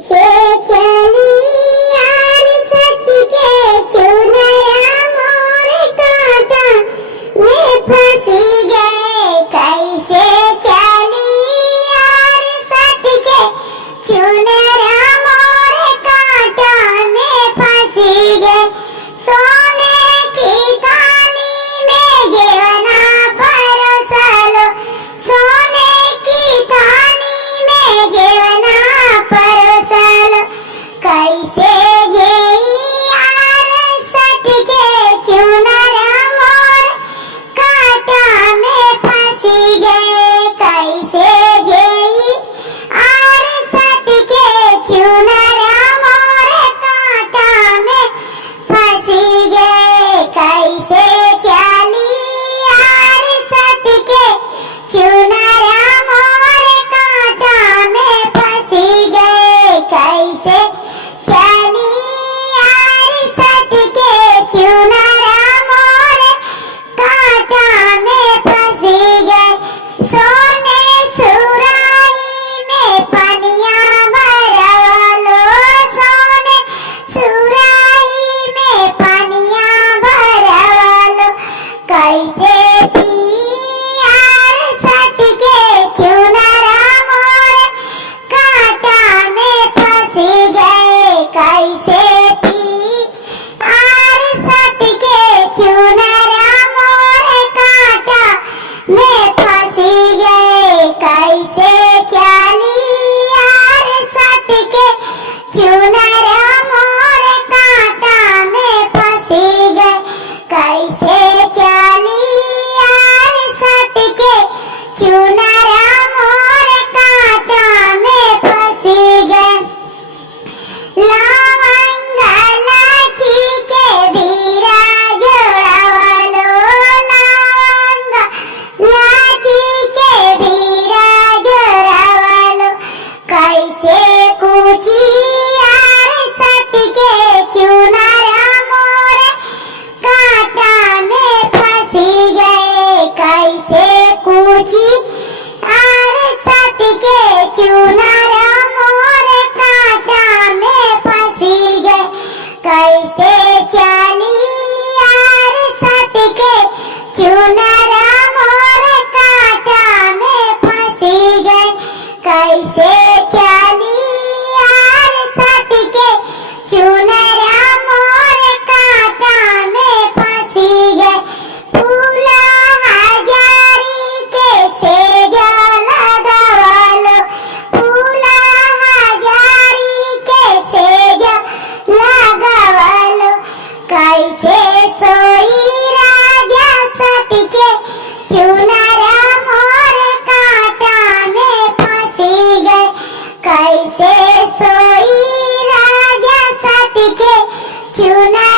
कैसे चली यार सट के चुनरा मोर कांटा में फंसी गए। कैसे चली यार सट के चुनरा मोर कांटा में फंसी गए। सोने की थाली में जेवना परोसलो, सोने की थाली में जेवना परोसलो। कैसे जेई यार सट के चुनरा मोर कांटा में फंसी गए। कैसे जेई यार सट के चुनरा मोर कांटा में फंसी गए। कैसे चली यार सट के चुनरा मोर कांटा में फंसी गए। कैसे चली यार सट के चुनरा मोर कांटा में फंसी गए। सोने सुराही में पनिया भरवलो, सोने सुराही में पनिया भरवलो। कैसे पी यार सट के चुनरा मोर कांटा में फंसी गए। कैसे पी यार सट के चुनरा मोर कांटा में फंसी गए। कैसे चली यार सट के चुनरा मोर कांटा में फंसी गए। कैसे चली यार सट के चुनरा मोर कांटा में फंसी गए। लवंग इलायची के बीरा जोड़वलो, लवंग इलायची के बीरा जोड़वलो। कैसे कूची यार सट के चुनरा मोर कांटा में फंसी गए। कैसे कूची यार सट के चुनरा मोर कांटा में फंसी गए। कैसे चली यार सट के चुनरा मोर कांटा में फंसी गए। कैसे चली यार सट के चुनरा मोर कांटा में फंसी गए। फूला हजारी के सेज लगवलो, फूला हजारी के सेज लगवलो। कैसे सोई राजा सट के चुनरा मोर कांटा में फंसी गए। कैसे सोई राजा सट के चुनरा